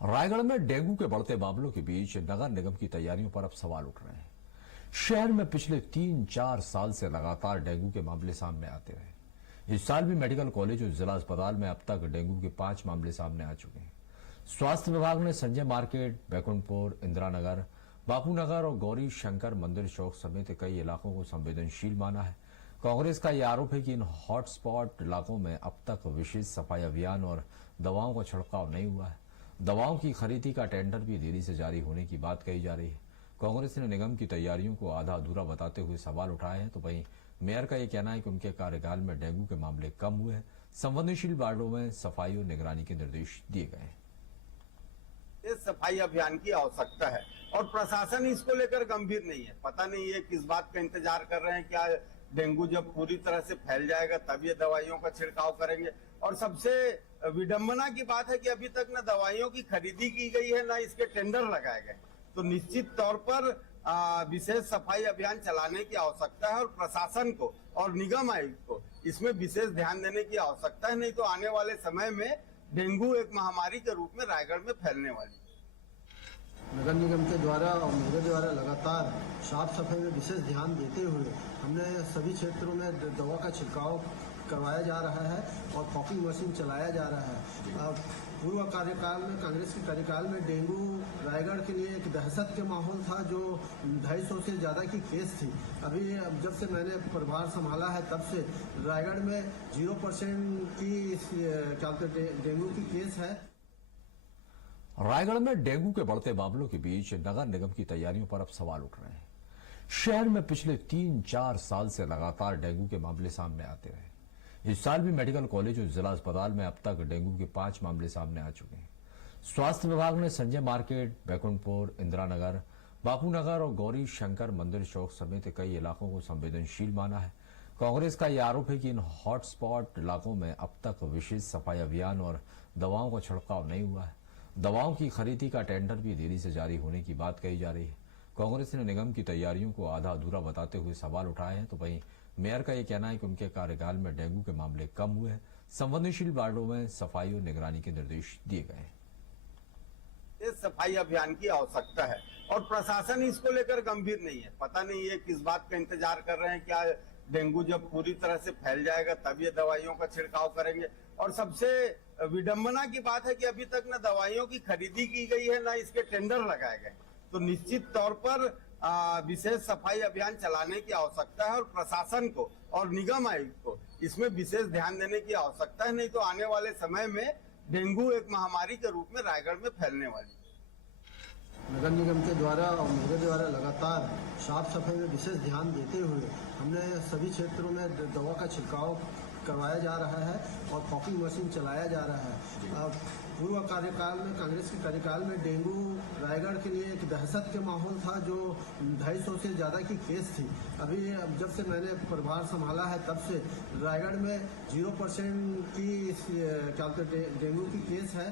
रायगढ़ में डेंगू के बढ़ते मामलों के बीच नगर निगम की तैयारियों पर अब सवाल उठ रहे हैं। शहर में पिछले 3-4 साल से लगातार डेंगू के मामले सामने आते रहे। इस साल भी मेडिकल कॉलेज और जिला अस्पताल में अब तक डेंगू के 5 मामले सामने आ चुके हैं। स्वास्थ्य विभाग ने संजय मार्केट, बैकुंठपुर, इंदिरा नगर, बापू नगर और गौरी शंकर मंदिर चौक समेत कई इलाकों को संवेदनशील माना है। कांग्रेस का यह आरोप है कि इन हॉटस्पॉट इलाकों में अब तक विशेष सफाई अभियान और दवाओं का छिड़काव नहीं हुआ है। दवाओं की खरीदी का टेंडर भी देरी से जारी होने की बात कही जा रही है। कांग्रेस ने निगम की तैयारियों को आधा अधूरा बताते हुए सवाल उठाए हैं, तो वहीं मेयर का यह कहना है कि उनके कार्यकाल में डेंगू के मामले कम हुए हैं। संवेदनशील वार्डों में सफाई और निगरानी के निर्देश दिए गए हैं। इस सफाई अभियान की आवश्यकता है और प्रशासन इसको लेकर गंभीर नहीं है। पता नहीं है किस बात का इंतजार कर रहे हैं, क्या डेंगू जब पूरी तरह से फैल जाएगा तब ये दवाइयों का छिड़काव करेंगे। और सबसे विडंबना की बात है कि अभी तक न दवाइयों की खरीदी की गई है, न इसके टेंडर लगाए गए। तो निश्चित तौर पर विशेष सफाई अभियान चलाने की आवश्यकता है और प्रशासन को और निगम आयुक्त को इसमें विशेष ध्यान देने की आवश्यकता है। नहीं तो आने वाले समय में डेंगू एक महामारी के रूप में रायगढ़ में फैलने वाली। नगर निगम के द्वारा और मेरे द्वारा लगातार साफ सफाई में विशेष ध्यान देते हुए हमने सभी क्षेत्रों में दवा का छिड़काव करवाया जा रहा है और पॉपिंग मशीन चलाया जा रहा है। पूर्व कार्यकाल में, कांग्रेस के कार्यकाल में डेंगू रायगढ़ के लिए एक दहशत के माहौल था, जो 250 से ज़्यादा की केस थी। अभी जब से मैंने प्रभार संभाला है तब से रायगढ़ में 0% की डेंगू की केस है। रायगढ़ में डेंगू के बढ़ते मामलों के बीच नगर निगम की तैयारियों पर अब सवाल उठ रहे हैं। शहर में पिछले 3-4 साल से लगातार डेंगू के मामले सामने आते रहे। इस साल भी मेडिकल कॉलेज और जिला अस्पताल में अब तक डेंगू के 5 मामले सामने आ चुके हैं। स्वास्थ्य विभाग ने संजय मार्केट, बैकुंठपुर, इंदिरा नगर, बापू नगर और गौरी शंकर मंदिर चौक समेत कई इलाकों को संवेदनशील माना है। कांग्रेस का यह आरोप है कि इन हॉटस्पॉट इलाकों में अब तक विशेष सफाई अभियान और दवाओं का छिड़काव नहीं हुआ है। दवाओं की खरीदी का टेंडर भी देरी से जारी होने की बात कही जा रही है। कांग्रेस ने निगम की तैयारियों को आधा अधूरा बताते हुए सवाल उठाए हैं, तो वहीं मेयर का यह कहना है कि उनके कार्यकाल में डेंगू के मामले कम हुए हैं। संवेदनशील वार्डों में सफाई और निगरानी के निर्देश दिए गए हैं। इस सफाई अभियान की आवश्यकता है और प्रशासन इसको लेकर गंभीर नहीं है। पता नहीं है किस बात का इंतजार कर रहे हैं, क्या डेंगू जब पूरी तरह से फैल जाएगा तब ये दवाइयों का छिड़काव करेंगे। और सबसे विडंबना की बात है कि अभी तक न दवाइयों की खरीदी की गई है, न इसके टेंडर लगाए गए। तो निश्चित तौर पर विशेष सफाई अभियान चलाने की आवश्यकता है और प्रशासन को और निगम आयुक्त को इसमें विशेष ध्यान देने की आवश्यकता है। नहीं तो आने वाले समय में डेंगू एक महामारी के रूप में रायगढ़ में फैलने वाली। नगर निगम के द्वारा और मेरे द्वारा लगातार साफ सफाई में विशेष ध्यान देते हुए हमने सभी क्षेत्रों में दवा का छिड़काव करवाया जा रहा है और पॉपिंग मशीन चलाया जा रहा है। पूर्व कार्यकाल में, कांग्रेस के कार्यकाल में डेंगू रायगढ़ के लिए एक दहशत के माहौल था, जो 250 से ज़्यादा की केस थी। अभी जब से मैंने प्रभार संभाला है तब से रायगढ़ में 0% की डेंगू की केस है।